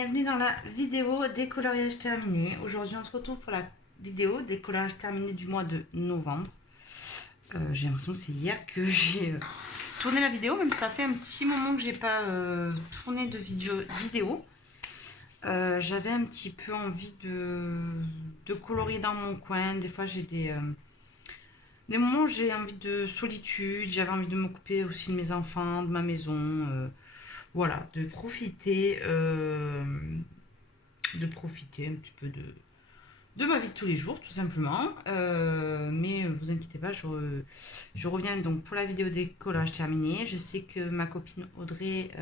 bienvenue dans la vidéo décoloriage terminé. Aujourd'hui on se retrouve pour la vidéo décoloriage terminé du mois de novembre. J'ai l'impression que c'est hier que j'ai tourné la vidéo, même si ça fait un petit moment que j'ai pas tourné de vidéo. J'avais un petit peu envie de colorier dans mon coin. Des fois j'ai des moments où j'ai envie de solitude, j'avais envie de m'occuper aussi de mes enfants, de ma maison. Voilà, de profiter un petit peu de ma vie de tous les jours, tout simplement. Mais vous inquiétez pas, je reviens donc pour la vidéo décollage terminée. Je sais que ma copine Audrey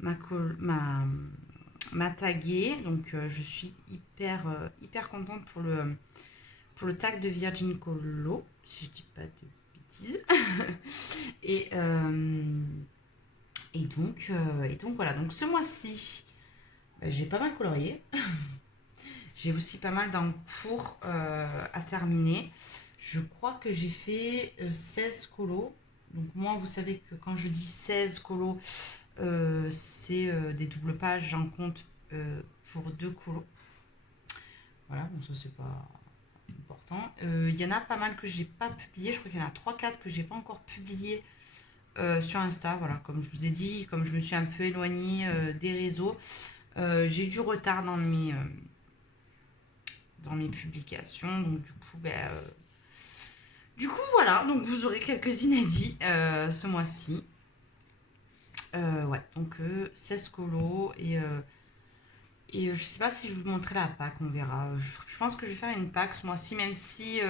m'a tagué, donc je suis hyper contente pour le tag de Virgin Colo, si je dis pas de bêtises. et, et donc voilà, donc ce mois-ci, j'ai pas mal colorié. J'ai aussi pas mal d'encours à terminer. Je crois que j'ai fait 16 colos. Donc moi, vous savez que quand je dis 16 colos, c'est des doubles pages, j'en compte pour 2 colos. Voilà, bon ça c'est pas important. Il y en a pas mal que j'ai pas publié. Je crois qu'il y en a 3-4 que j'ai pas encore publié sur Insta. Voilà, comme je vous ai dit, comme je me suis un peu éloignée des réseaux, j'ai du retard dans mes publications. Donc du coup voilà, donc vous aurez quelques inédits ce mois-ci. Ouais, donc 16 colos et je sais pas si je vous montrerai la pack, on verra. Je pense que je vais faire une pack ce mois-ci, même si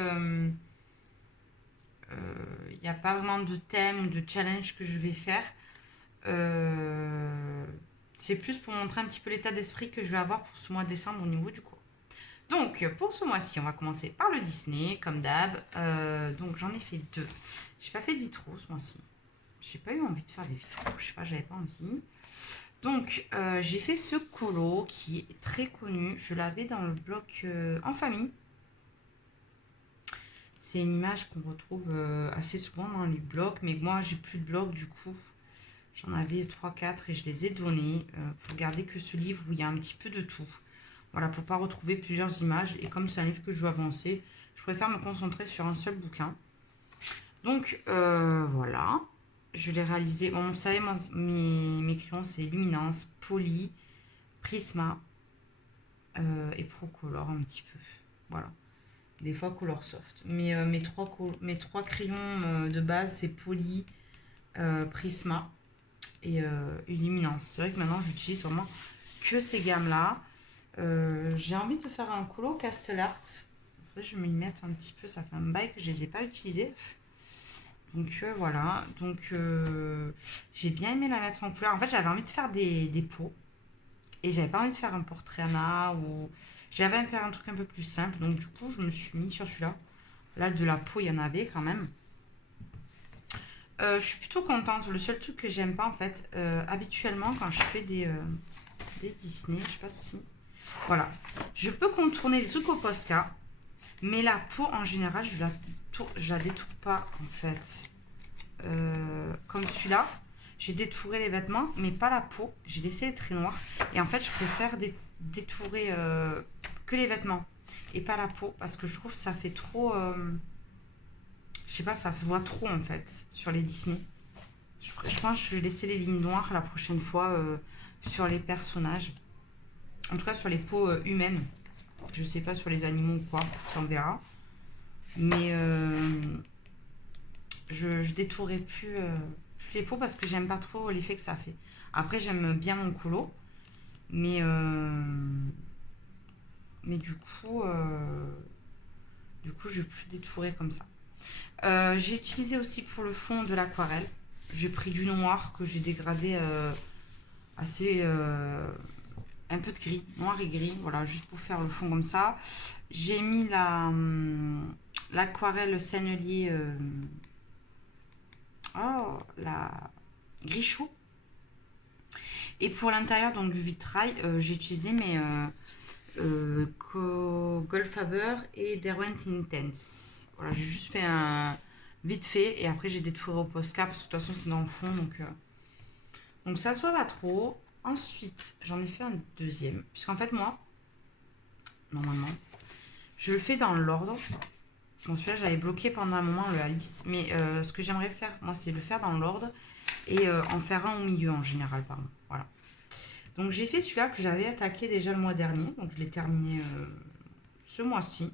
il n'y a pas vraiment de thème ou de challenge que je vais faire. C'est plus pour montrer un petit peu l'état d'esprit que je vais avoir pour ce mois de décembre au niveau du cours. Donc pour ce mois-ci, on va commencer par le Disney, comme d'hab. Donc j'en ai fait 2. J'ai pas fait de vitraux ce mois-ci. J'ai pas eu envie de faire des vitraux. Je sais pas, j'avais pas envie. Donc j'ai fait ce colo qui est très connu. Je l'avais dans le bloc en famille. C'est une image qu'on retrouve assez souvent dans les blocs, mais moi j'ai plus de blocs du coup. J'en avais 3-4 et je les ai donnés pour garder que ce livre où il y a un petit peu de tout. Voilà, pour ne pas retrouver plusieurs images. Et comme c'est un livre que je veux avancer, je préfère me concentrer sur un seul bouquin. Donc voilà, je l'ai réalisé. Bon, vous savez, moi, mes crayons, c'est Luminance, Poly, Prisma et Procolor un petit peu. Voilà. Des fois Color Soft. Mais mes trois crayons de base, c'est Poly, Prisma et Luminance. C'est vrai que maintenant, j'utilise vraiment que ces gammes-là. J'ai envie de faire un colo Castle Art. Je vais m'y mettre un petit peu. Ça fait un bail que je les ai pas utilisés. Donc voilà. Donc j'ai bien aimé la mettre en couleur. En fait, j'avais envie de faire des pots. Et j'avais pas envie de faire un portrait Anna ou j'avais envie de faire un truc un peu plus simple. Donc du coup, je me suis mis sur celui-là. Là, de la peau, il y en avait quand même. Je suis plutôt contente. Le seul truc que j'aime pas en fait, habituellement quand je fais des Disney, je sais pas si... Voilà. Je peux contourner les trucs au Posca, mais la peau en général, je la détourne pas en fait. Comme celui-là, j'ai détouré les vêtements, mais pas la peau. J'ai laissé les traits noirs. Et en fait, je préfère détourer que les vêtements et pas la peau parce que je trouve que ça fait trop... je sais pas, ça se voit trop en fait sur les Disney. Je pense que je vais laisser les lignes noires la prochaine fois sur les personnages. En tout cas sur les peaux humaines. Je sais pas sur les animaux ou quoi, ça on verra. Mais je détourerai plus les peaux parce que j'aime pas trop l'effet que ça fait. Après j'aime bien mon colo. Mais du coup je vais plus détourer comme ça. J'ai utilisé aussi pour le fond de l'aquarelle. J'ai pris du noir que j'ai dégradé assez... un peu de gris, noir et gris, voilà, juste pour faire le fond comme ça. J'ai mis l'aquarelle Sennelier, la gris chaud. Et pour l'intérieur, donc du vitrail, j'ai utilisé mes Goldfaber et Derwent Intense. Voilà, j'ai juste fait un vite fait et après j'ai détouré au Posca parce que de toute façon c'est dans le fond donc ça se voit pas trop. Ensuite, j'en ai fait un deuxième. Puisqu'en fait, moi, normalement, je le fais dans l'ordre. Bon, celui-là, j'avais bloqué pendant un moment la liste. Mais ce que j'aimerais faire, moi, c'est le faire dans l'ordre et en faire un au milieu en général, pardon. Voilà. Donc, j'ai fait celui-là que j'avais attaqué déjà le mois dernier. Donc, je l'ai terminé ce mois-ci.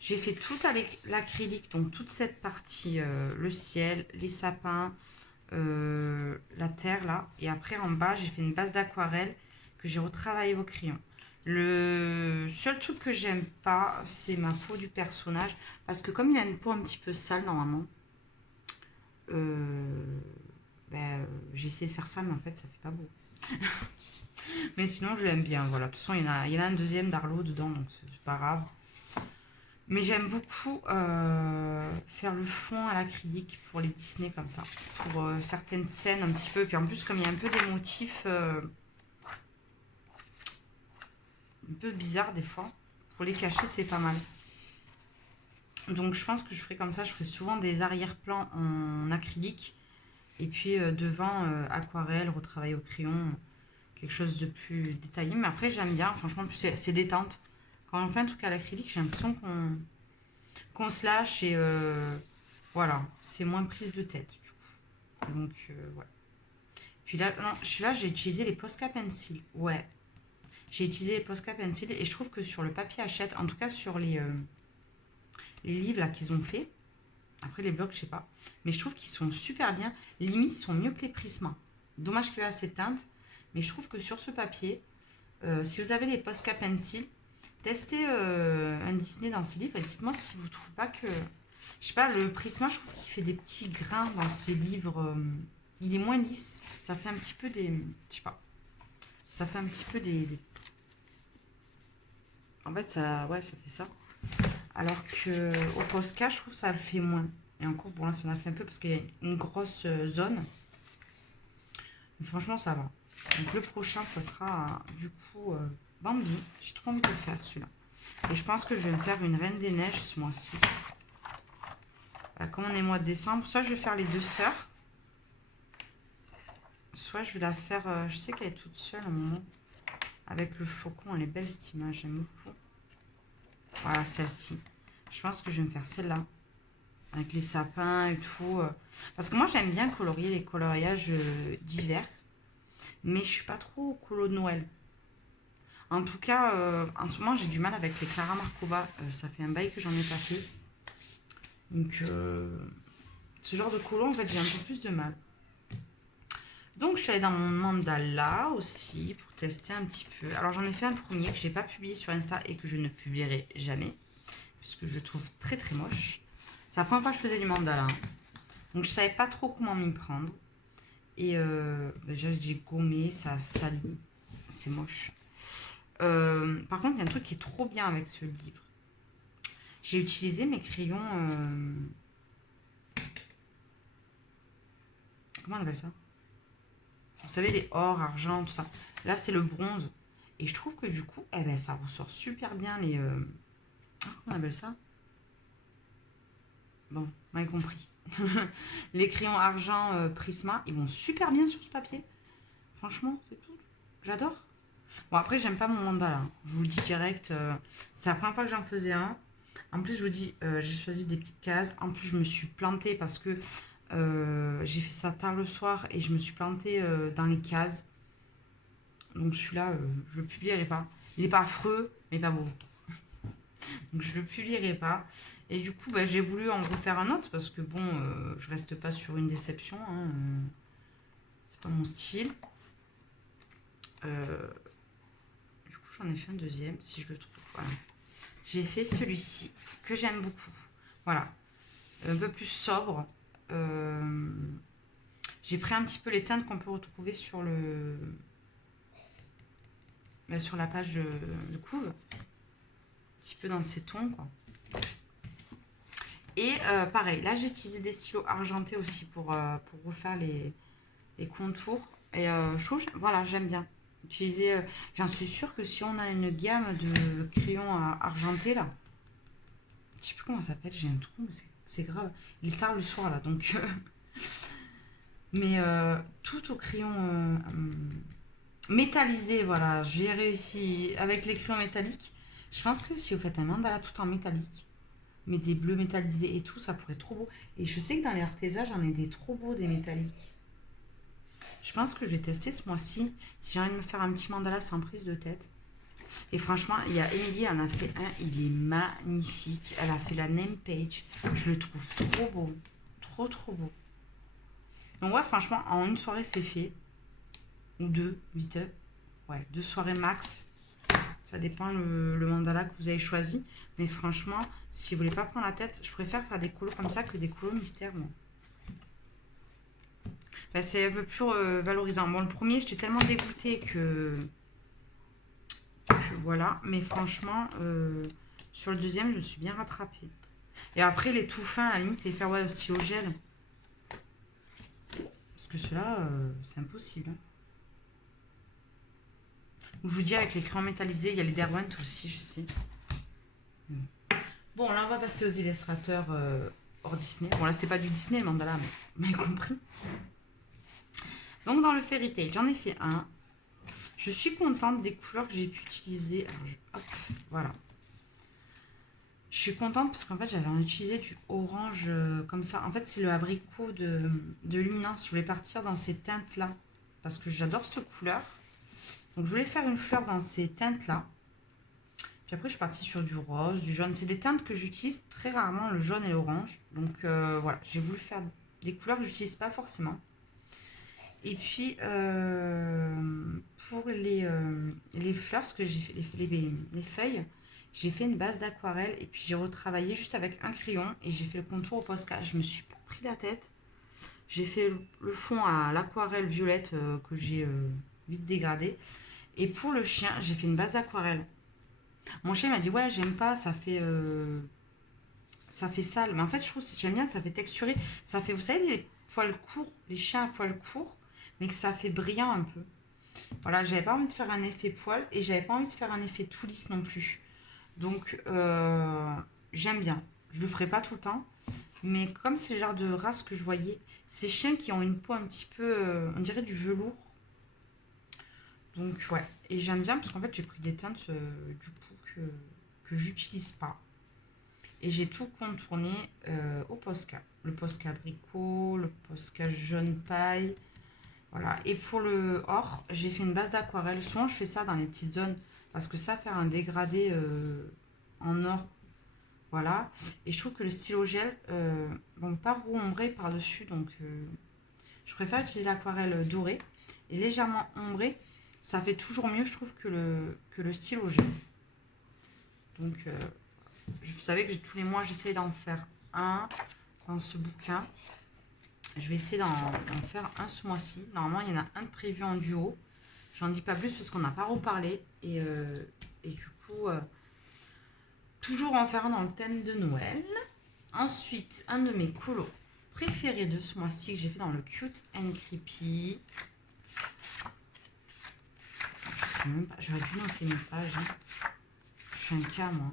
J'ai fait tout avec l'acrylique, donc toute cette partie, le ciel, les sapins, la terre là. Et après, en bas, j'ai fait une base d'aquarelle que j'ai retravaillée au crayon. Le seul truc que j'aime pas, c'est ma peau du personnage. Parce que comme il a une peau un petit peu sale normalement, j'ai essayé de faire ça, mais en fait, ça fait pas beau. Mais sinon, je l'aime bien. Voilà. De toute façon, il y en a un deuxième d'Arlo dedans, donc c'est pas grave. Mais j'aime beaucoup faire le fond à l'acrylique pour les Disney comme ça. Pour certaines scènes un petit peu. Puis en plus, comme il y a un peu des motifs un peu bizarres des fois, pour les cacher, c'est pas mal. Donc je pense que je ferai comme ça. Je ferai souvent des arrière-plans en acrylique. Et puis devant, aquarelle, retravaillé au crayon. Quelque chose de plus détaillé. Mais après, j'aime bien. Franchement, c'est détente. Quand on fait un truc à l'acrylique, j'ai l'impression qu'on se lâche et voilà, c'est moins prise de tête du coup. Donc ouais. Puis là, non, celui-là, j'ai utilisé les Posca Pencil. Ouais, j'ai utilisé les Posca Pencil et je trouve que sur le papier Hachette, en tout cas sur les livres là qu'ils ont fait, après les blocs, je sais pas, mais je trouve qu'ils sont super bien. Limite, ils sont mieux que les Prisma. Dommage qu'il y ait assez de teinte, mais je trouve que sur ce papier, si vous avez les Posca Pencil, testez un Disney dans ces livres et dites-moi si vous ne trouvez pas que... Je sais pas, le Prisma, je trouve qu'il fait des petits grains dans ces livres. Il est moins lisse. Ça fait un petit peu des... Je sais pas. Ça fait un petit peu des... En fait, ça, ouais, ça fait ça. Alors que au Posca, je trouve que ça le fait moins. Et encore, pour l'instant, ça en a fait un peu parce qu'il y a une grosse zone. Mais franchement, ça va. Donc le prochain, ça sera du coup Bambi. J'ai trop envie de le faire celui-là. Et je pense que je vais me faire une Reine des Neiges ce mois-ci. Comme on est mois de décembre, soit je vais faire les deux sœurs. Soit je vais la faire... je sais qu'elle est toute seule à un moment. Avec le faucon, elle est belle cette image, j'aime beaucoup. Voilà, celle-ci. Je pense que je vais me faire celle-là. Avec les sapins et tout. Parce que moi, j'aime bien colorier les coloriages d'hiver. Mais je suis pas trop colo de Noël. En tout cas, en ce moment, j'ai du mal avec les Clara Markova. Ça fait un bail que j'en ai pas fait. Donc, ce genre de colo, en fait, j'ai un peu plus de mal. Donc, je suis allée dans mon mandala aussi pour tester un petit peu. Alors, j'en ai fait un premier que je n'ai pas publié sur Insta et que je ne publierai jamais. Puisque je le trouve très très moche. C'est la première fois que je faisais du mandala. Hein. Donc, je savais pas trop comment m'y prendre. Et déjà, j'ai gommé, ça salit. C'est moche. Par contre, il y a un truc qui est trop bien avec ce livre. J'ai utilisé mes crayons... comment on appelle ça? Vous savez, les or, argent, tout ça. Là, c'est le bronze. Et je trouve que du coup, eh ben, ça ressort super bien les... comment on appelle ça? Bon, vous m'avez compris. Les crayons argent Prisma, ils vont super bien sur ce papier. Franchement, c'est tout. J'adore. Bon, après, j'aime pas mon mandala. Hein. Je vous le dis direct. C'est la première fois que j'en faisais un. En plus, je vous dis, j'ai choisi des petites cases. En plus, je me suis plantée parce que j'ai fait ça tard le soir et je me suis plantée dans les cases. Donc, celui-là, je le publierai pas. Il n'est pas affreux, mais pas beau. Donc, je le publierai pas. Et du coup, j'ai voulu en refaire un autre parce que bon, je reste pas sur une déception. Hein, c'est pas mon style. Du coup, j'en ai fait un deuxième si je le trouve. Voilà. J'ai fait celui-ci que j'aime beaucoup. Voilà. Un peu plus sobre. J'ai pris un petit peu les teintes qu'on peut retrouver sur sur la page de couve. Un petit peu dans ces tons, quoi. Et pareil, là j'ai utilisé des stylos argentés aussi pour refaire les contours. Et je trouve, voilà, j'aime bien. Utiliser, j'en suis sûre que si on a une gamme de crayons argentés là, je sais plus comment ça s'appelle, j'ai un trou, mais c'est grave. Il est tard le soir là, donc. Mais tout au crayon Métallisé, voilà, j'ai réussi avec les crayons métalliques. Je pense que si vous faites un mandala tout en métallique, mais des bleus métallisés et tout, ça pourrait être trop beau. Et je sais que dans les Arteza, j'en ai des trop beaux, des métalliques. Je pense que je vais tester ce mois-ci, si j'ai envie de me faire un petit mandala sans prise de tête. Et franchement, il y a Émilie, elle en a fait un, il est magnifique. Elle a fait la name page. Je le trouve trop beau. Trop, trop beau. Donc ouais, franchement, en une soirée, c'est fait. Ou deux, vite. Ouais, 2 soirées max. Ça dépend le mandala que vous avez choisi. Mais franchement, si vous voulez pas prendre la tête, je préfère faire des colos comme ça que des colos mystères, moi. Enfin, c'est un peu plus valorisant. Bon, le premier, j'étais tellement dégoûtée que voilà. Mais franchement, sur le deuxième, je me suis bien rattrapée. Et après, les tout fins, à la limite, les faire ouais, au stylo gel. Parce que ceux-là, c'est impossible. Hein. Je vous dis, avec les crayons métallisés, il y a les Derwent aussi, je sais. Bon, là, on va passer aux illustrateurs hors Disney. Bon, là, c'était pas du Disney, le mandala, mais vous m'avez compris. Donc, dans le Fairy Tail, j'en ai fait un. Je suis contente des couleurs que j'ai pu utiliser. Alors, hop, voilà. Je suis contente parce qu'en fait, j'avais utilisé du orange comme ça. En fait, c'est le abricot de Luminance. Je voulais partir dans ces teintes-là parce que j'adore cette couleur. Donc, je voulais faire une fleur dans ces teintes-là. Puis après, je suis partie sur du rose, du jaune. C'est des teintes que j'utilise très rarement, le jaune et l'orange. Donc, voilà, j'ai voulu faire des couleurs que j'utilise pas forcément. Et puis, pour les fleurs, ce que j'ai fait, les feuilles, j'ai fait une base d'aquarelle et puis j'ai retravaillé juste avec un crayon et j'ai fait le contour au Posca. Je me suis pas pris la tête. J'ai fait le fond à l'aquarelle violette que j'ai vite dégradé. Et pour le chien, j'ai fait une base d'aquarelle. Mon chien m'a dit ouais, j'aime pas, ça fait sale. Mais en fait, je trouve que j'aime bien, ça fait texturer. Ça fait, vous savez, les poils courts, les chiens à poils courts, mais que ça fait brillant un peu. Voilà, j'avais pas envie de faire un effet poil et j'avais pas envie de faire un effet tout lisse non plus. Donc, j'aime bien. Je le ferai pas tout le temps. Mais comme c'est le genre de race que je voyais, ces chiens qui ont une peau un petit peu, on dirait du velours. Donc, ouais. Et j'aime bien parce qu'en fait, j'ai pris des teintes du coup que j'utilise pas. Et j'ai tout contourné au Posca. Le Posca abricot, le Posca jaune paille. Voilà. Et pour le or, j'ai fait une base d'aquarelle. Souvent, je fais ça dans les petites zones parce que ça, faire un dégradé en or, voilà. Et je trouve que le stylo gel, bon, pas roux ombré par-dessus, donc je préfère utiliser l'aquarelle dorée. Et légèrement ombré, ça fait toujours mieux, je trouve, que le stylo gel. Donc, vous savez que tous les mois, j'essaie d'en faire un dans ce bouquin. Je vais essayer d'en faire un ce mois-ci. Normalement, il y en a un de prévu en duo. J'en dis pas plus parce qu'on n'a pas reparlé. Et du coup, toujours en faire un dans le thème de Noël. Ensuite, un de mes colos préférés de ce mois-ci que j'ai fait dans le Cute and Creepy. Je sais même pas, j'aurais dû noter mes pages. Hein. Je suis un cas, moi.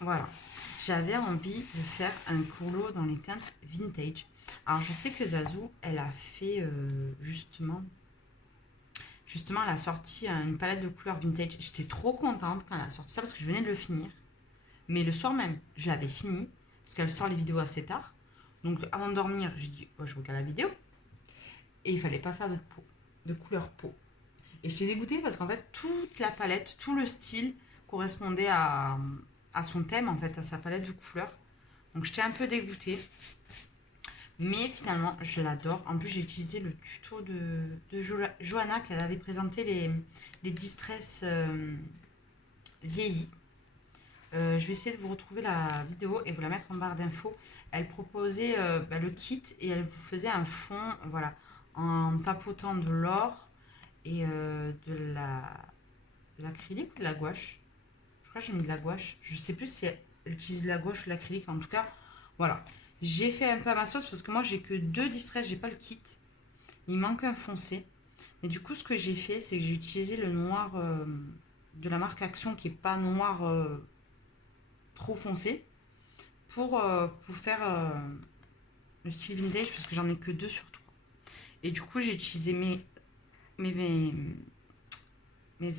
Voilà. J'avais envie de faire un colo dans les teintes vintage. Alors, je sais que Zazou, elle a fait justement, elle a sorti une palette de couleurs vintage. J'étais trop contente quand elle a sorti ça parce que je venais de le finir. Mais le soir même, je l'avais fini parce qu'elle sort les vidéos assez tard. Donc, avant de dormir, j'ai dit, oh, je regarde la vidéo. Et il fallait pas faire de couleur peau. Et j'étais dégoûtée parce qu'en fait, toute la palette, tout le style correspondait à son thème, en fait, à sa palette de couleurs. Donc j'étais un peu dégoûtée. Mais finalement, je l'adore. En plus, j'ai utilisé le tuto de Johanna qu'elle avait présenté les distress vieillis. Je vais essayer de vous retrouver la vidéo et vous la mettre en barre d'infos. Elle proposait le kit et elle vous faisait un fond, voilà, en tapotant de l'or et de l'acrylique ou de la gouache. Je crois que j'ai mis de la gouache. Je sais plus si elle utilise de la gouache ou de l'acrylique. En tout cas, voilà. J'ai fait un peu à ma sauce parce que moi, j'ai que 2 distress. J'ai pas le kit. Il manque un foncé. Et du coup, ce que j'ai fait, c'est que j'ai utilisé le noir de la marque Action qui est pas noir trop foncé pour faire le style vintage parce que j'en ai que 2 sur 3. Et du coup, j'ai utilisé mes mes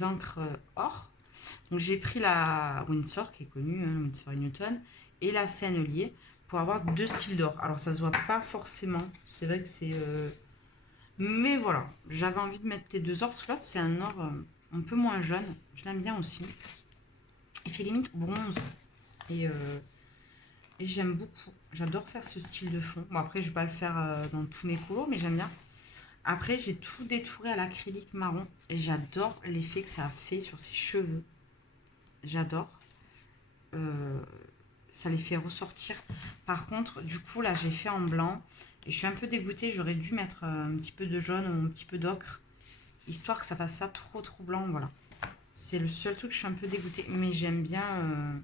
encres or. Donc j'ai pris la Winsor qui est connue, hein, Winsor & Newton, et la Sennelier pour avoir deux styles d'or. Alors ça se voit pas forcément, c'est vrai que c'est... Mais voilà, j'avais envie de mettre les deux ors parce que là c'est un or un peu moins jaune. Je l'aime bien aussi. Il fait limite bronze. Et j'aime beaucoup. J'adore faire ce style de fond. Bon après je vais pas le faire dans tous mes colos, mais j'aime bien. Après j'ai tout détouré à l'acrylique marron. Et j'adore l'effet que ça a fait sur ses cheveux. J'adore. Ça les fait ressortir. Par contre, du coup, là, j'ai fait en blanc. Et je suis un peu dégoûtée. J'aurais dû mettre un petit peu de jaune ou un petit peu d'ocre. Histoire que ça fasse pas trop blanc. Voilà. C'est le seul truc que je suis un peu dégoûtée. Mais j'aime bien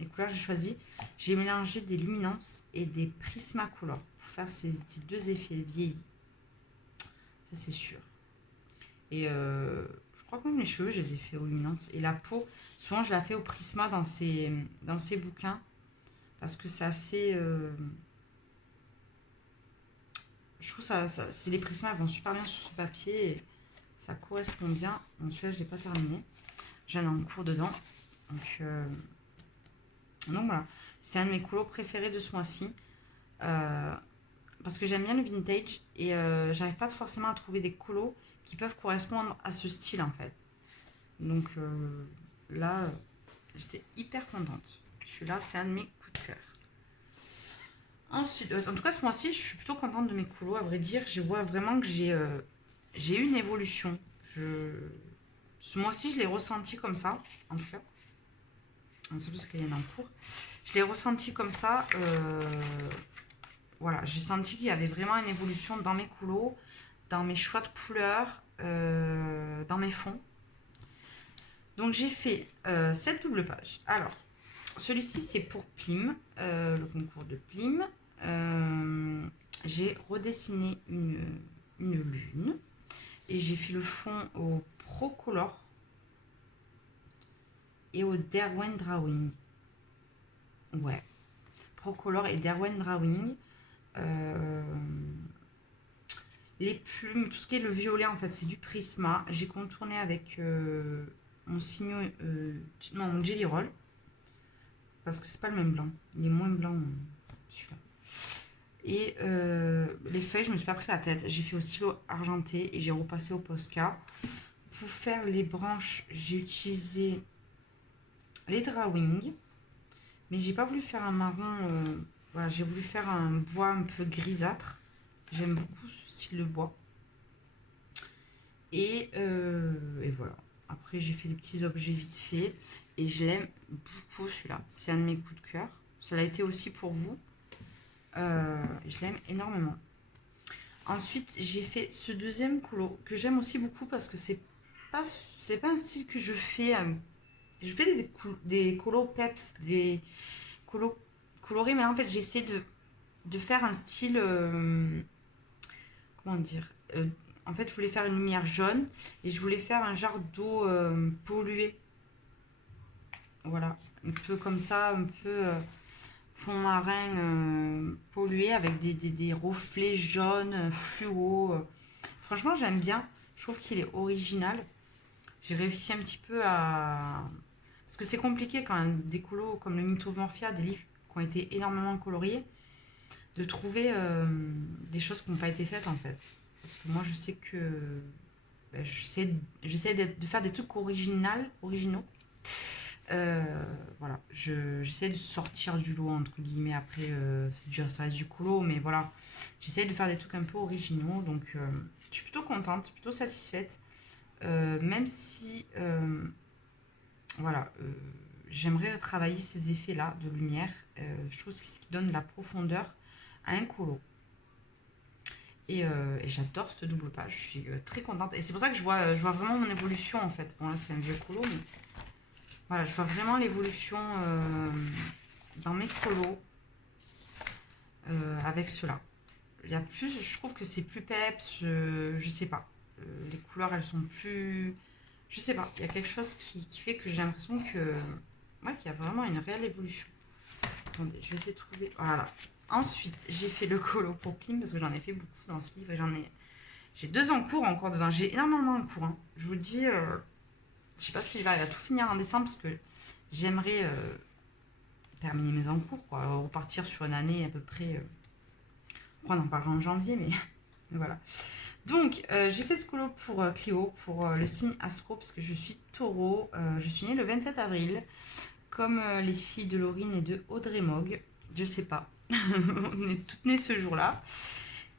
les couleurs que j'ai choisies. J'ai mélangé des luminances et des Prismacolor pour faire ces deux effets vieillis. Ça, c'est sûr. Et je crois que même les cheveux, je les ai fait aux luminances. Et la peau, souvent, je la fais au Prisma dans ces bouquins. Parce que c'est assez... je trouve c'est les Prisma, elles vont super bien sur ce papier. Et ça correspond bien. Bon, celui-là, je ne l'ai pas terminé. J'en ai en cours dedans. Donc voilà. C'est un de mes colos préférés de ce mois-ci. Parce que j'aime bien le vintage. Et j'arrive pas forcément à trouver des colos qui peuvent correspondre à ce style, en fait. Donc là, j'étais hyper contente. Celui-là, c'est un de mes coups de cœur. Ensuite, en tout cas, ce mois-ci, je suis plutôt contente de mes colos. À vrai dire, je vois vraiment que j'ai eu une évolution. Ce mois-ci, je l'ai ressenti comme ça, en tout cas. C'est parce qu'il y en a en cours. Je l'ai ressenti comme ça. Voilà, j'ai senti qu'il y avait vraiment une évolution dans mes colos, dans mes choix de couleurs, dans mes fonds. Donc, j'ai fait cette double page. Alors, celui-ci, c'est pour Plim, le concours de Plim. J'ai redessiné une lune et j'ai fait le fond au Procolor et au Derwent Drawing. Ouais, Procolor et Derwent Drawing. Les plumes, tout ce qui est le violet, en fait, c'est du Prisma. J'ai contourné avec mon Signo, mon Jelly Roll. Parce que c'est pas le même blanc. Il est moins blanc, celui-là. Et les feuilles, je me suis pas pris la tête. J'ai fait au stylo argenté et j'ai repassé au Posca. Pour faire les branches, j'ai utilisé les drawings. Mais j'ai pas voulu faire un marron. Voilà, j'ai voulu faire un bois un peu grisâtre. J'aime beaucoup ce style de bois. Et voilà. Après, j'ai fait des petits objets vite fait. Et je l'aime beaucoup celui-là. C'est un de mes coups de cœur. Ça l'a été aussi pour vous. Je l'aime énormément. Ensuite, j'ai fait ce deuxième colo que j'aime aussi beaucoup parce que c'est pas un style que je fais. Je fais des colos peps, des colos colorés, mais là, en fait, j'essaie de faire un style. Comment dire en fait, je voulais faire une lumière jaune et je voulais faire un genre d'eau polluée. Voilà, un peu comme ça, un peu. Fond marin pollué avec des reflets jaunes, fluo. Franchement, j'aime bien. Je trouve qu'il est original. J'ai réussi un petit peu à... Parce que c'est compliqué quand même, des colos comme le Mythomorphia, des livres qui ont été énormément coloriés, de trouver des choses qui n'ont pas été faites en fait. Parce que moi, je sais que... Ben, j'essaie de faire des trucs originaux. Voilà, j'essaie de sortir du lot entre guillemets. Après, c'est dur, ça reste du colo, mais voilà, j'essaie de faire des trucs un peu originaux. Donc, je suis plutôt contente, plutôt satisfaite. Même si, voilà, j'aimerais travailler ces effets-là de lumière. Je trouve que c'est ce qui donne de la profondeur à un colo. Et j'adore cette double page, je suis très contente. Et c'est pour ça que je vois vraiment mon évolution en fait. Bon, là, c'est un vieux colo, mais. Voilà, je vois vraiment l'évolution dans mes colos avec cela. Il y a plus, je trouve que c'est plus peps, je sais pas. Les couleurs, elles sont plus... Je sais pas, il y a quelque chose qui fait que j'ai l'impression que... Ouais, qu'il y a vraiment une réelle évolution. Attendez, je vais essayer de trouver... Voilà. Ensuite, j'ai fait le colo pour Plim, parce que j'en ai fait beaucoup dans ce livre, et J'ai 2 en cours encore dedans. J'ai énormément en cours, hein. Je vous le dis, je sais pas si je vais arriver à tout finir en décembre parce que j'aimerais terminer mes en cours, quoi. Repartir sur une année à peu près. On en parlera en janvier, mais voilà. Donc, j'ai fait ce colo pour Clio, pour le signe astro, parce que je suis taureau. Je suis née le 27 avril, comme les filles de Laurine et de Audrey Mogg. Je sais pas. On est toutes nées ce jour-là.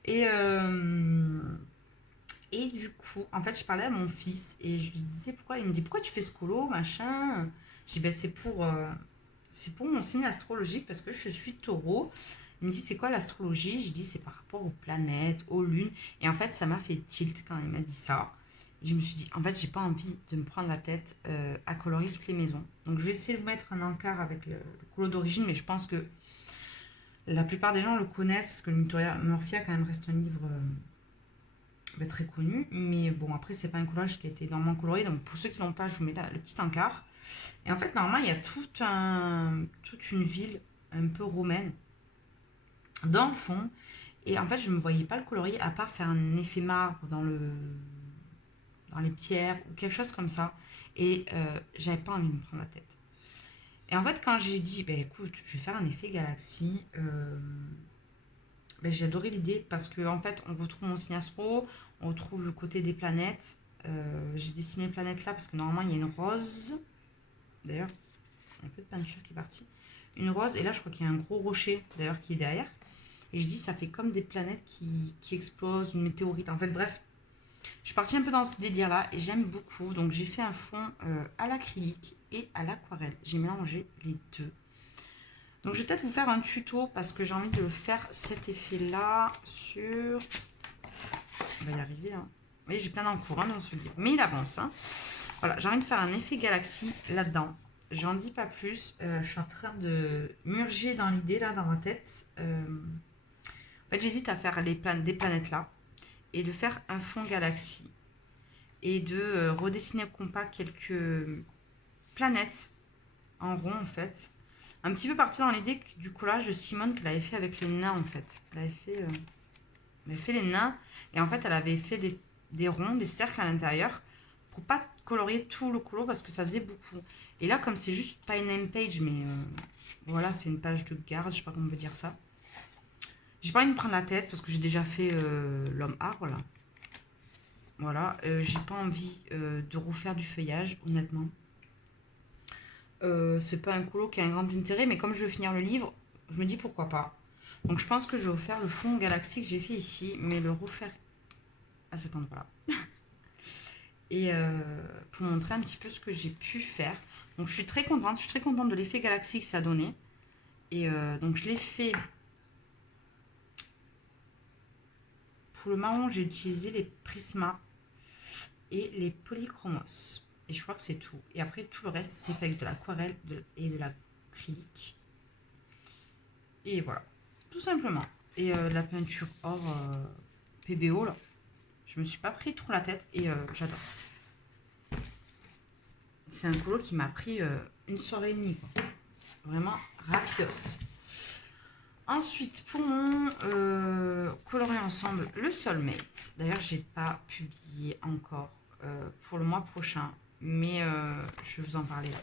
Et, euh, et du coup, en fait, je parlais à mon fils et je lui disais pourquoi. Il me dit pourquoi tu fais ce colo, machin. Je dis ben, c'est pour mon signe astrologique parce que je suis taureau. Il me dit c'est quoi l'astrologie? Je dis c'est par rapport aux planètes, aux lunes. Et en fait, ça m'a fait tilt quand il m'a dit ça. Et je me suis dit en fait, j'ai pas envie de me prendre la tête à colorier toutes les maisons. Donc je vais essayer de vous mettre un encart avec le colo d'origine, mais je pense que la plupart des gens le connaissent parce que le Murphia quand même reste un livre très connu. Mais bon, après, c'est pas un collage qui a été énormément colorié. Donc pour ceux qui l'ont pas, je vous mets là le petit encart. Et en fait, normalement, il y a toute une ville un peu romaine dans le fond. Et en fait, je ne me voyais pas le colorier à part faire un effet marbre dans les pierres ou quelque chose comme ça. Et j'avais pas envie de me prendre la tête. Et en fait, quand j'ai dit, ben écoute, je vais faire un effet galaxie, ben, j'ai adoré l'idée parce qu'en en fait, on retrouve mon signe astro, on retrouve le côté des planètes. J'ai dessiné les planètes là parce que normalement, il y a une rose. D'ailleurs, il y a un peu de peinture qui est partie. Une rose, et là, je crois qu'il y a un gros rocher d'ailleurs qui est derrière. Et je dis, ça fait comme des planètes qui explosent, une météorite. En fait, bref, je suis partie un peu dans ce délire-là et j'aime beaucoup. Donc, j'ai fait un fond à l'acrylique et à l'aquarelle. J'ai mélangé les deux. Donc, je vais peut-être vous faire un tuto parce que j'ai envie de le faire cet effet-là sur... On va y arriver. Hein. Vous voyez, j'ai plein d'encours dans ce livre. Mais il avance. Hein. Voilà, j'ai envie de faire un effet galaxie là-dedans. J'en dis pas plus. Je suis en train de murger dans l'idée, là, dans ma tête. En fait, j'hésite à faire des planètes là et de faire un fond galaxie et de redessiner au compas quelques planètes en rond en fait. Un petit peu partir dans l'idée du collage de Simone qu'elle avait fait avec les nains en fait. Elle avait fait les nains et en fait elle avait fait des ronds, des cercles à l'intérieur pour pas colorier tout le colo parce que ça faisait beaucoup. Et là comme c'est juste pas une name page mais voilà c'est une page de garde, je sais pas comment on peut dire ça. J'ai pas envie de me prendre la tête parce que j'ai déjà fait l'homme arbre là. Voilà, j'ai pas envie de refaire du feuillage, honnêtement. C'est pas un colo qui a un grand intérêt, mais comme je veux finir le livre, je me dis pourquoi pas. Donc je pense que je vais refaire le fond Galaxy que j'ai fait ici, mais le refaire à cet endroit-là. Et pour montrer un petit peu ce que j'ai pu faire. Donc je suis très contente de l'effet Galaxy que ça a donné. Et donc je l'ai fait. Pour le marron, j'ai utilisé les Prisma et les polychromos. Et je crois que c'est tout. Et après, tout le reste, c'est fait avec de l'aquarelle et de l'acrylique. Et voilà, tout simplement. Et la peinture hors PBO, là, je me suis pas pris trop la tête et j'adore. C'est un colo qui m'a pris une soirée et demie, quoi. Vraiment rapidos. Ensuite, pour mon colorer ensemble le Soulmate. D'ailleurs, j'ai pas publié encore pour le mois prochain, mais je vais vous en parler là.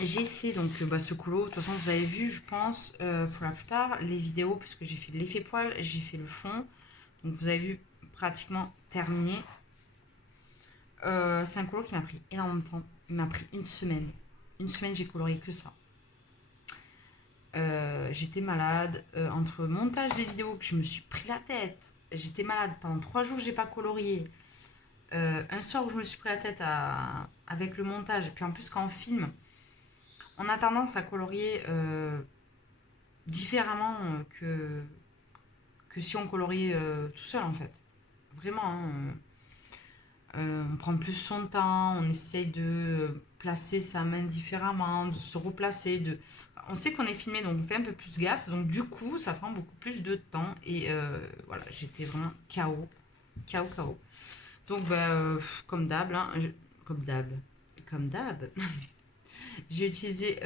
J'ai fait donc ce colo. De toute façon, vous avez vu, je pense, pour la plupart, les vidéos, puisque j'ai fait l'effet poil, j'ai fait le fond. Donc, vous avez vu pratiquement terminé. C'est un colo qui m'a pris énormément de temps. Il m'a pris une semaine. Une semaine, j'ai colorié que ça. J'étais malade. Entre le montage des vidéos, que je me suis pris la tête. J'étais malade. Pendant 3 jours, j'ai pas colorié. Un soir où je me suis pris la tête avec le montage. Et puis en plus, quand on filme, on a tendance à colorier différemment que si on coloriait tout seul, en fait. Vraiment, hein, on prend plus son temps, on essaye de placer sa main différemment, de se replacer. On sait qu'on est filmé, donc on fait un peu plus gaffe. Donc du coup, ça prend beaucoup plus de temps. Et voilà, j'étais vraiment KO. KO. Donc, comme d'hab, hein, comme d'hab, j'ai utilisé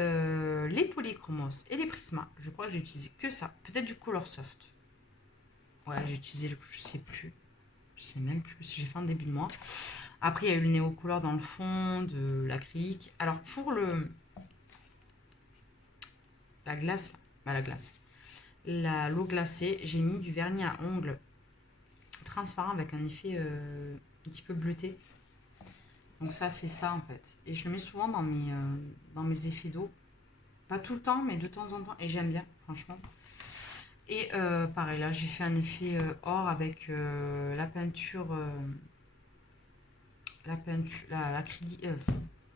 les polychromos et les prismas. Je crois que j'ai utilisé que ça. Peut-être du color soft. Ouais, j'ai utilisé le... Je sais plus. Je sais même plus si j'ai fait en début de mois. Après, il y a eu le néocolor dans le fond, de l'acrylique. Alors, pour la glace, bah la glace, l'eau glacée, j'ai mis du vernis à ongles transparent avec un effet un petit peu bleuté. Donc ça fait ça en fait. Et je le mets souvent dans mes effets d'eau. Pas tout le temps, mais de temps en temps. Et j'aime bien, franchement. Et pareil, là, j'ai fait un effet or avec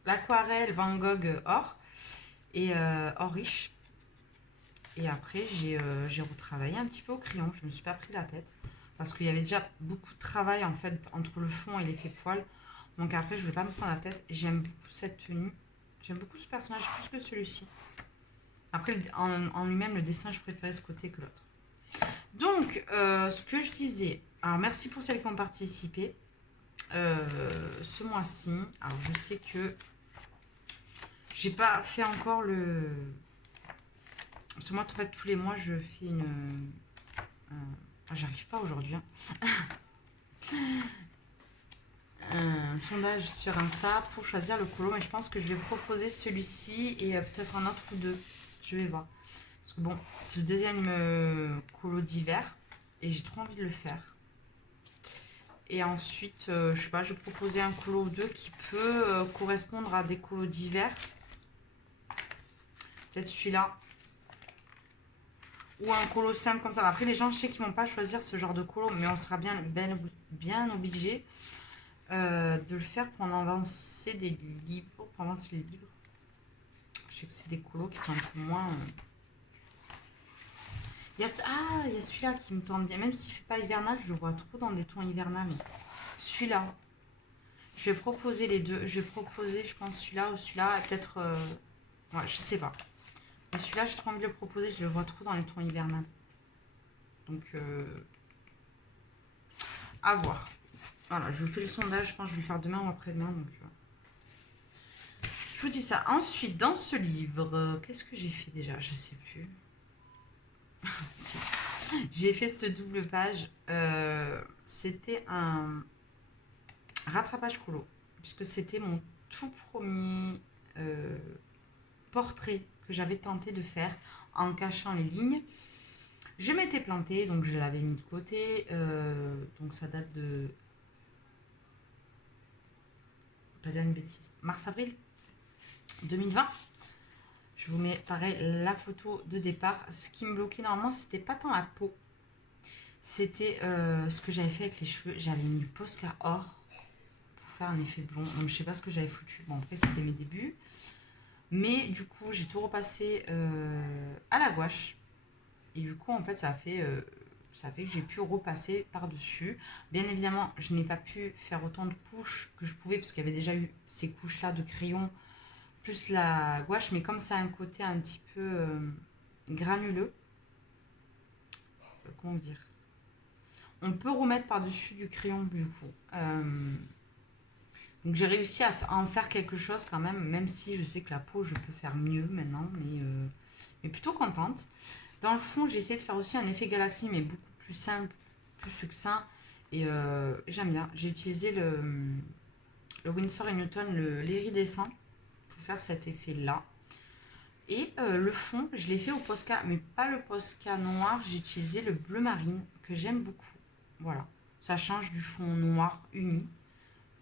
l'aquarelle Van Gogh or et or riche. Et après, j'ai retravaillé un petit peu au crayon. Je me suis pas pris la tête parce qu'il y avait déjà beaucoup de travail en fait entre le fond et l'effet poil. Donc après, je voulais pas me prendre la tête. J'aime beaucoup cette tenue. J'aime beaucoup ce personnage plus que celui-ci. Après, en lui-même, le dessin, je préférais ce côté que l'autre. Donc, ce que je disais, alors merci pour celles qui ont participé ce mois-ci. Alors, je sais que j'ai pas fait encore le. Parce que moi, en fait, tous les mois, je fais j'arrive pas aujourd'hui. Un sondage sur Insta pour choisir le colo, mais je pense que je vais proposer celui-ci et peut-être un autre ou deux. Je vais voir. Parce que bon, c'est le deuxième colo d'hiver et j'ai trop envie de le faire. Et ensuite, je sais pas, je vais proposer un colo ou deux qui peut correspondre à des colos d'hiver. Peut-être celui-là. Ou un colo simple comme ça. Après, les gens, je sais qu'ils vont pas choisir ce genre de colo, mais on sera bien obligé de le faire pour en avancer des livres. Pour avancer les livres. Je sais que c'est des colos qui sont un peu moins. Il y a celui-là qui me tente bien. Même s'il ne fait pas hivernal, je le vois trop dans des tons hivernales. Celui-là. Je vais proposer les deux. Je vais proposer, je pense, celui-là ou celui-là. Peut-être. Ouais, je sais pas. Mais celui-là, j'ai trop envie de le proposer. Je le vois trop dans les tons hivernales. Donc, à voir. Voilà, je vous fais le sondage. Je pense que je vais le faire demain ou après-demain. Donc, je vous dis ça. Ensuite, dans ce livre, qu'est-ce que j'ai fait déjà? Je sais plus. Si. J'ai fait cette double page. C'était un rattrapage colo. Puisque c'était mon tout premier portrait que j'avais tenté de faire en cachant les lignes. Je m'étais plantée, donc je l'avais mis de côté. Donc ça date de. Pas dire une bêtise. Mars-avril 2020. Je vous mets pareil la photo de départ. Ce qui me bloquait normalement, c'était pas tant la peau. C'était ce que j'avais fait avec les cheveux. J'avais mis du Posca or pour faire un effet blond. Donc je sais pas ce que j'avais foutu. Bon, après, c'était mes débuts. Mais du coup, j'ai tout repassé à la gouache. Et du coup, en fait, ça fait que j'ai pu repasser par-dessus. Bien évidemment, je n'ai pas pu faire autant de couches que je pouvais parce qu'il y avait déjà eu ces couches-là de crayon plus la gouache. Mais comme ça a un côté un petit peu granuleux, comment dire, on peut remettre par-dessus du crayon du coup. Donc j'ai réussi à en faire quelque chose quand même, même si je sais que la peau, je peux faire mieux maintenant, mais plutôt contente. Dans le fond, j'ai essayé de faire aussi un effet galaxie, mais beaucoup plus simple, plus succinct. Et j'aime bien. J'ai utilisé le Winsor & Newton, l'iridescent, pour faire cet effet-là. Et le fond, je l'ai fait au Posca, mais pas le Posca noir. J'ai utilisé le bleu marine, que j'aime beaucoup. Voilà. Ça change du fond noir uni.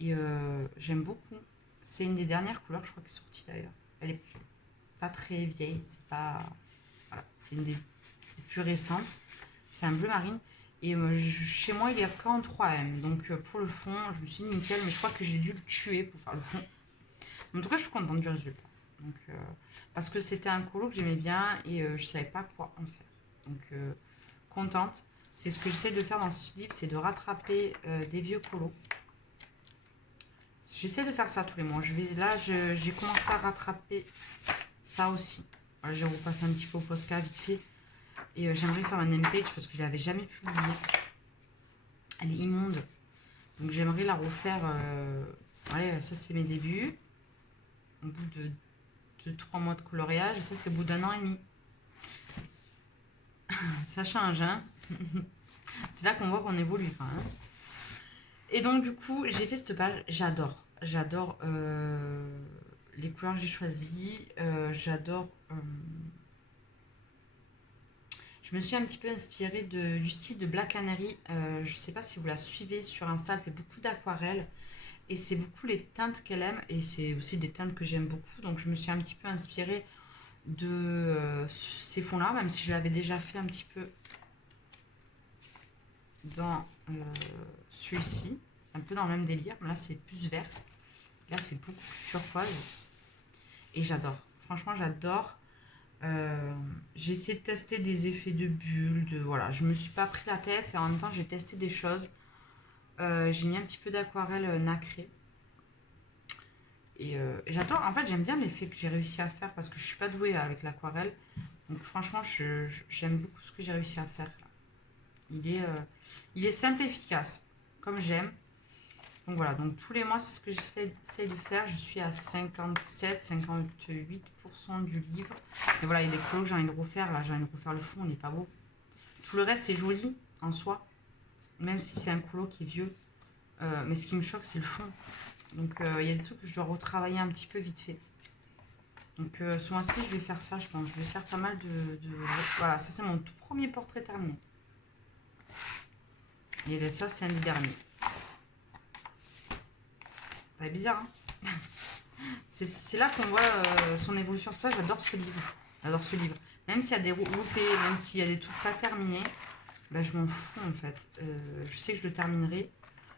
Et j'aime beaucoup. C'est une des dernières couleurs, je crois, qui est sortie d'ailleurs. Elle est pas très vieille. C'est pas... Voilà. C'est une des plus récentes. C'est un bleu marine. Et chez moi, il est qu'en 3M. Donc pour le fond, je me suis dit nickel. Mais je crois que j'ai dû le tuer pour faire le fond. En tout cas, je suis contente du résultat. Donc, parce que c'était un colo que j'aimais bien et je savais pas quoi en faire. Donc contente. C'est ce que j'essaie de faire dans ce livre, c'est de rattraper des vieux colos. J'essaie de faire ça tous les mois. J'ai commencé à rattraper ça aussi. Voilà, j'ai repassé un petit peu au Posca vite fait. Et j'aimerais faire un name-page parce que je ne l'avais jamais publié. Elle est immonde. Donc j'aimerais la refaire. Ouais, ça c'est mes débuts. Au bout de 3 mois de coloriage. Et ça c'est au bout d'1 an et demi. Ça change, hein. C'est là qu'on voit qu'on évolue quand même. Et donc du coup, j'ai fait cette page. J'adore. J'adore les couleurs que j'ai choisies. J'adore... je me suis un petit peu inspirée du style de Black Canary. Je ne sais pas si vous la suivez sur Insta. Elle fait beaucoup d'aquarelles. Et c'est beaucoup les teintes qu'elle aime. Et c'est aussi des teintes que j'aime beaucoup. Donc je me suis un petit peu inspirée de ces fonds-là. Même si je l'avais déjà fait un petit peu dans celui-ci. C'est un peu dans le même délire. Mais là, c'est plus vert. Là, c'est beaucoup plus turquoise. Et j'adore. Franchement, j'adore. J'ai essayé de tester des effets de bulles. Voilà, je me suis pas pris la tête. Et en même temps, j'ai testé des choses. J'ai mis un petit peu d'aquarelle nacrée. Et j'adore. En fait, j'aime bien l'effet que j'ai réussi à faire parce que je suis pas douée avec l'aquarelle. Donc, franchement, j'aime beaucoup ce que j'ai réussi à faire. Il est simple et efficace, comme j'aime. Donc voilà, donc tous les mois, c'est ce que j'essaie de faire. Je suis à 57-58% du livre. Et voilà, il y a des colos que j'ai envie de refaire. Là, j'ai envie de refaire le fond, il n'est pas beau. Tout le reste est joli en soi, même si c'est un colo qui est vieux. Mais ce qui me choque, c'est le fond. Donc il y a des trucs que je dois retravailler un petit peu vite fait. Donc ce mois-ci, je vais faire ça, je pense. Je vais faire pas mal Voilà, ça c'est mon tout premier portrait terminé. Et ça, c'est un des derniers. C'est bizarre, hein. C'est là qu'on voit son évolution. C'est pour ça que j'adore ce livre. J'adore ce livre. Même s'il y a des loupés, même s'il y a des trucs pas terminés, ben, je m'en fous en fait. Je sais que je le terminerai.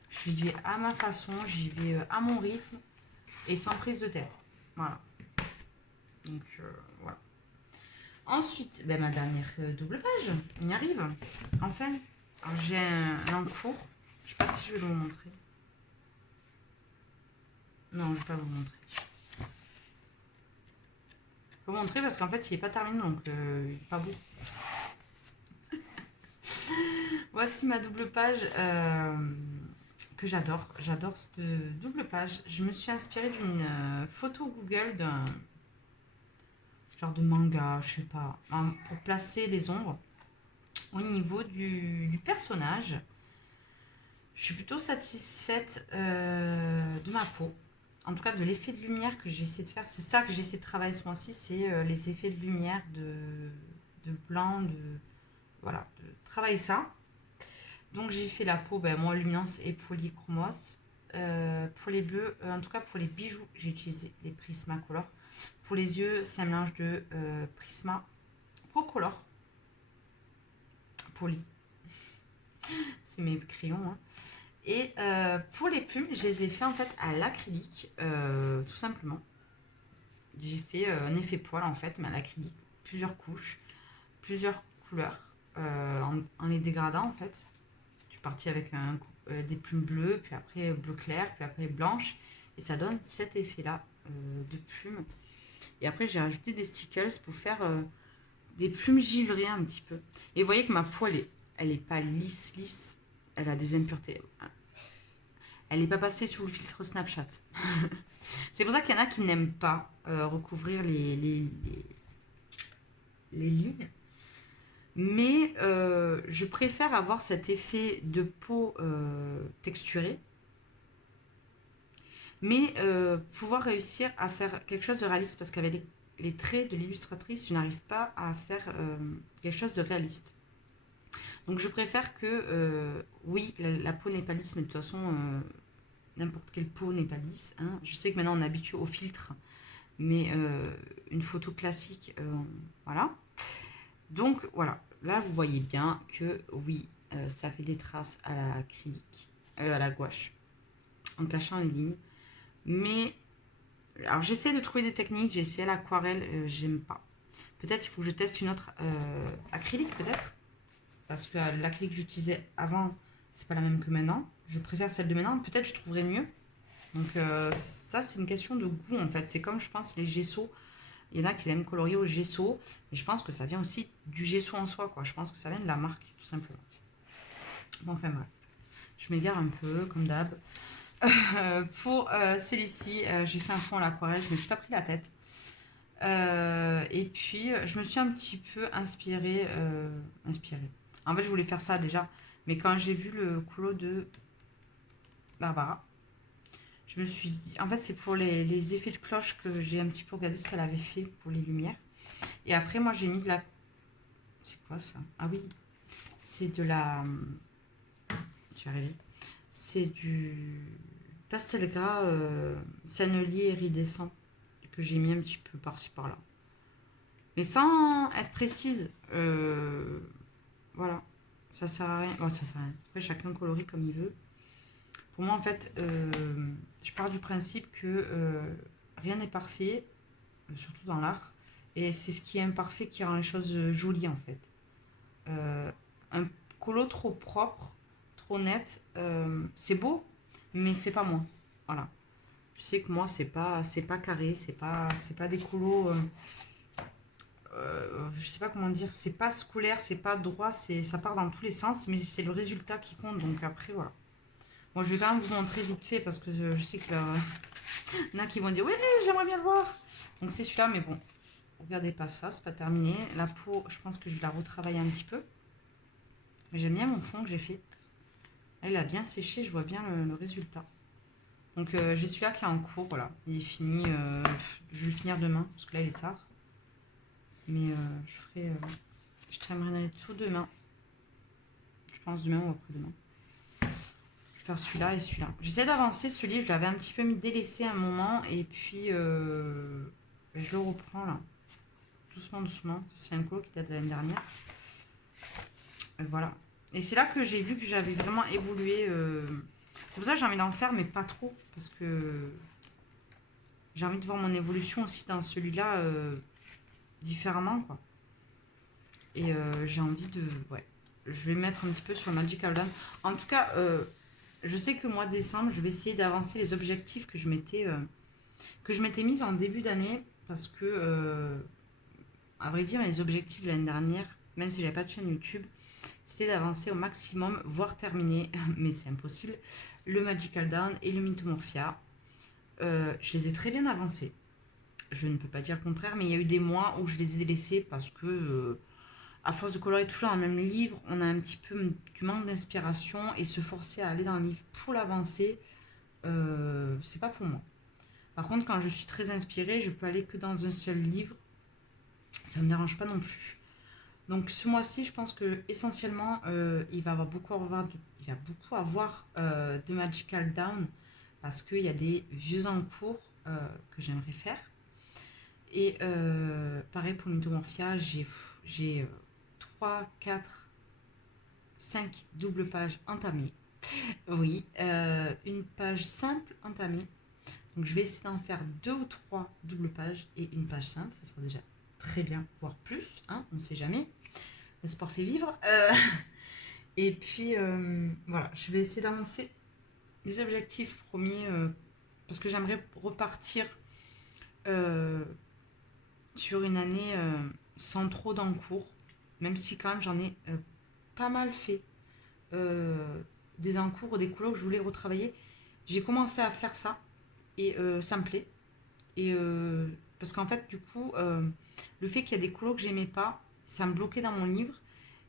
Je y vais à ma façon, j'y vais à mon rythme et sans prise de tête. Voilà. Donc voilà. Ensuite, ben, ma dernière double page. On y arrive. Enfin, j'ai un encours. Je sais pas si je vais vous montrer. Non, je ne vais pas vous montrer. Je vais vous montrer parce qu'en fait, il n'est pas terminé, donc il n'est pas beau. Voici ma double page que j'adore. J'adore cette double page. Je me suis inspirée d'une photo Google d'un genre de manga, je sais pas, pour placer les ombres au niveau du personnage. Je suis plutôt satisfaite de ma peau. En tout cas, de l'effet de lumière que j'ai essayé de faire. C'est ça que j'ai essayé de travailler ce mois-ci, c'est les effets de lumière, de blanc, voilà, de travailler ça. Donc j'ai fait la peau, ben, moi, luminance et polychromos. Pour les bleus, en tout cas pour les bijoux, j'ai utilisé les Prismacolor. Pour les yeux, c'est un mélange de Prisma Procolor. Poly. C'est mes crayons, hein. Et pour les plumes, je les ai fait en fait à l'acrylique, tout simplement. J'ai fait un effet poil en fait, mais à l'acrylique, plusieurs couches, plusieurs couleurs, en les dégradant en fait. Je suis partie avec des plumes bleues, puis après bleu clair, puis après blanche, et ça donne cet effet-là de plumes. Et après, j'ai rajouté des stickers pour faire des plumes givrées un petit peu. Et vous voyez que ma peau, elle est pas lisse, elle a des impuretés. Elle n'est pas passée sous le filtre Snapchat. C'est pour ça qu'il y en a qui n'aiment pas recouvrir les lignes. Mais je préfère avoir cet effet de peau texturée. Mais pouvoir réussir à faire quelque chose de réaliste. Parce qu'avec les traits de l'illustratrice, je n'arrive pas à faire quelque chose de réaliste. Donc je préfère que, oui, la peau n'est pas lisse, mais de toute façon, n'importe quelle peau n'est pas lisse. Hein. Je sais que maintenant on est habitué au filtre, mais une photo classique, voilà. Donc voilà, là vous voyez bien que oui, ça fait des traces à l'acrylique, à la gouache, en cachant les lignes. Mais, alors j'essaie de trouver des techniques, j'ai essayé l'aquarelle, j'aime pas. Peut-être il faut que je teste une autre acrylique peut-être. Parce que l'acrylique que j'utilisais avant, c'est pas la même que maintenant. Je préfère celle de maintenant, peut-être je trouverai mieux. Donc ça, c'est une question de goût en fait. C'est comme je pense les gessos. Il y en a qui aiment colorier au gesso. Et je pense que ça vient aussi du gesso en soi, quoi. Je pense que ça vient de la marque, tout simplement. Bon, enfin bref. Je m'égare un peu, comme d'hab. Pour celui-ci, j'ai fait un fond à l'aquarelle. Je ne me suis pas pris la tête. Et puis, je me suis un petit peu inspirée. En fait, je voulais faire ça déjà Mais quand j'ai vu le colo de Barbara, je me suis dit... En fait, c'est pour les effets de cloche que j'ai un petit peu regardé ce qu'elle avait fait pour les lumières. Et après, moi, j'ai mis de la... C'est quoi ça? Ah oui, c'est de la... Tu vas arriver. C'est du pastel gras sannelier iridescent que j'ai mis un petit peu par-ci par-là. Mais sans être précise. Voilà. Ça sert à rien. Bon, ça sert à rien. Après, chacun colorie comme il veut. Pour moi, en fait, je pars du principe que rien n'est parfait, surtout dans l'art. Et c'est ce qui est imparfait qui rend les choses jolies, en fait. Un colo trop propre, trop net, c'est beau, mais c'est pas moi. Voilà. Je sais que moi, c'est pas carré, c'est pas des colos. Je sais pas comment dire, c'est pas scolaire, c'est pas droit, ça part dans tous les sens, mais c'est le résultat qui compte. Donc après, voilà. Bon, je vais quand même vous montrer vite fait parce que je sais qu'il y en a qui vont dire oui, j'aimerais bien le voir. Donc c'est celui-là, mais bon, regardez pas ça, c'est pas terminé. La peau, je pense que je vais la retravailler un petit peu. Mais j'aime bien mon fond que j'ai fait. Là, il a bien séché, je vois bien le résultat. Donc j'ai celui-là qui est en cours, voilà. Il est fini, je vais le finir demain parce que là il est tard. Mais je terminerai tout demain. Je pense demain ou après-demain. Je vais faire celui-là et celui-là. J'essaie d'avancer ce livre, je l'avais un petit peu délaissé un moment et puis je le reprends là. Doucement, doucement. C'est un colo qui date de l'année dernière. Voilà. Et c'est là que j'ai vu que j'avais vraiment évolué. C'est pour ça que j'ai envie d'en faire, mais pas trop. Parce que j'ai envie de voir mon évolution aussi dans celui-là différemment, quoi. Et j'ai envie de... Ouais. Je vais mettre un petit peu sur le Magical Land. En tout cas, je sais que mois de décembre, je vais essayer d'avancer les objectifs que je m'étais mis en début d'année. Parce que, à vrai dire, les objectifs de l'année dernière, même si j'avais pas de chaîne YouTube, c'était d'avancer au maximum, voire terminer, mais c'est impossible, le Magical Down et le Mythomorphia. Je les ai très bien avancés. Je ne peux pas dire le contraire, mais il y a eu des mois où je les ai délaissés parce que, à force de colorer toujours dans le même livre, on a un petit peu du manque d'inspiration et se forcer à aller dans le livre pour l'avancer, c'est pas pour moi. Par contre, quand je suis très inspirée, je peux aller que dans un seul livre. Ça ne me dérange pas non plus. Donc ce mois-ci, je pense que essentiellement, il va il va beaucoup avoir de Magical Down parce qu'il y a des vieux en cours que j'aimerais faire. Et pareil pour Mythomorphia, j'ai 3, 4, 5 doubles pages entamées. Oui, une page simple entamée. Donc je vais essayer d'en faire 2 ou 3 doubles pages et une page simple, ça sera déjà très bien, voire plus, hein, on ne sait jamais. Le sport fait vivre. Et puis, voilà, je vais essayer d'avancer mes objectifs premiers parce que j'aimerais repartir sur une année sans trop d'encours, même si quand même j'en ai pas mal fait. Des encours ou des colos que je voulais retravailler. J'ai commencé à faire ça et ça me plaît. Et parce qu'en fait, du coup, le fait qu'il y a des colos que j'aimais pas, ça me bloquait dans mon livre.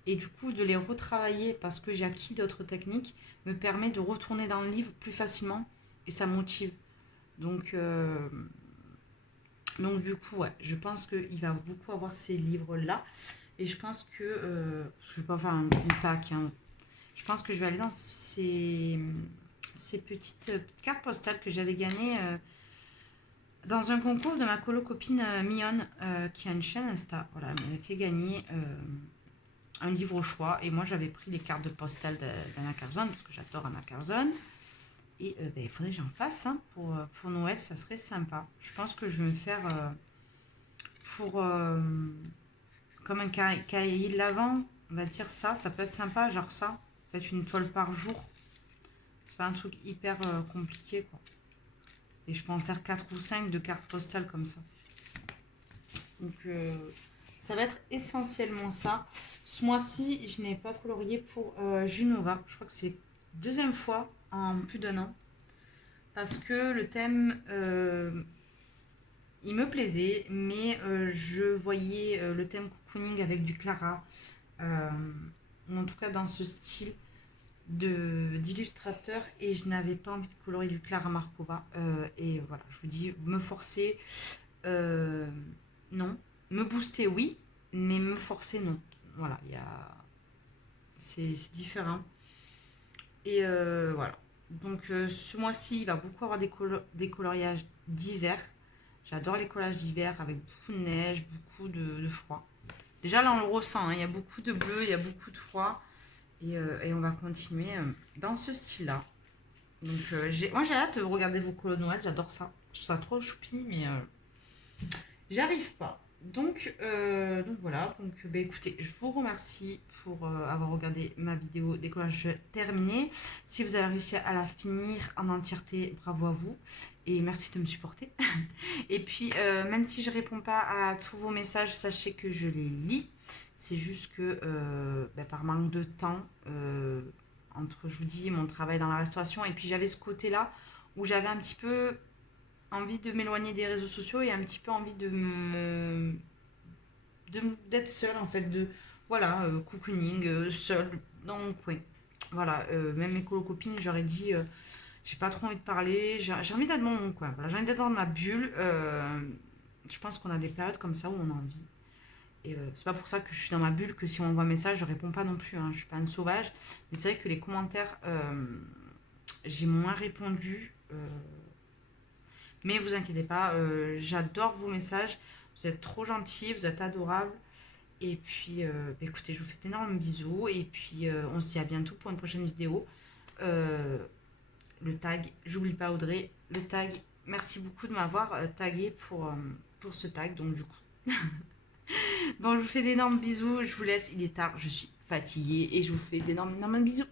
Et du coup, de les retravailler parce que j'ai acquis d'autres techniques me permet de retourner dans le livre plus facilement et ça motive. Donc, du coup, ouais, je pense qu'il va beaucoup avoir ces livres-là. Et je pense que, parce que je vais pas faire une pack, hein, je pense que je vais aller dans ces petites cartes postales que j'avais gagnées dans un concours de ma colo copine Mion, qui a une chaîne Insta. Voilà, elle m'avait fait gagner un livre au choix. Et moi, j'avais pris les cartes de postales d'Anna Carzone, parce que j'adore Anna Carzone. Et il faudrait que j'en fasse hein, pour Noël, ça serait sympa. Je pense que je vais me faire pour comme un cahier de l'avant, on va dire ça. Ça peut être sympa, genre ça. Peut-être une toile par jour. C'est pas un truc hyper compliqué, quoi. Et je peux en faire 4 ou 5 de cartes postales comme ça. Donc, ça va être essentiellement ça. Ce mois-ci, je n'ai pas colorié pour Junova. Je crois que c'est la deuxième fois en plus d'un an. Parce que le thème, il me plaisait, mais je voyais le thème cocooning avec du Clara, ou en tout cas dans ce style, d'illustrateur et je n'avais pas envie de colorer du Clara Markova. Et voilà, je vous dis, me forcer, euh, non. Me booster, oui, mais me forcer, non. Voilà, c'est différent. Et voilà. Donc ce mois-ci, il va beaucoup avoir des coloriages d'hiver. J'adore les collages d'hiver avec beaucoup de neige, beaucoup de froid. Déjà là on le ressent, hein, il y a beaucoup de bleu, il y a beaucoup de froid. Et on va continuer dans ce style-là. Donc moi j'ai hâte de regarder vos colos de Noël, j'adore ça. Je trouve ça trop choupi, mais j'y arrive pas. Donc voilà, donc bah, écoutez, je vous remercie pour avoir regardé ma vidéo décollage terminée. Si vous avez réussi à la finir en entièreté, bravo à vous et merci de me supporter. Et puis même si je réponds pas à tous vos messages, sachez que je les lis. C'est juste que bah, par manque de temps, entre je vous dis mon travail dans la restauration et puis j'avais ce côté-là où j'avais un petit peu envie de m'éloigner des réseaux sociaux et un petit peu envie d'être seule en fait, de voilà, cocooning, seule dans mon coin. Voilà, même mes copines, j'aurais dit, j'ai pas trop envie de parler, j'ai envie d'être dans mon coin, voilà, j'ai envie d'être dans ma bulle. Je pense qu'on a des périodes comme ça où on a envie. Et c'est pas pour ça que je suis dans ma bulle que si on envoie un message, je réponds pas non plus. Hein, je suis pas une sauvage. Mais c'est vrai que les commentaires, j'ai moins répondu. Mais vous inquiétez pas, j'adore vos messages. Vous êtes trop gentils, vous êtes adorables. Et puis, écoutez, je vous fais d'énormes bisous. Et puis, on se dit à bientôt pour une prochaine vidéo. Euh, le tag, j'oublie pas Audrey, le tag. Merci beaucoup de m'avoir tagué pour ce tag. Donc, du coup. Bon, je vous fais d'énormes bisous. Je vous laisse, il est tard, je suis fatiguée. Et je vous fais d'énormes bisous.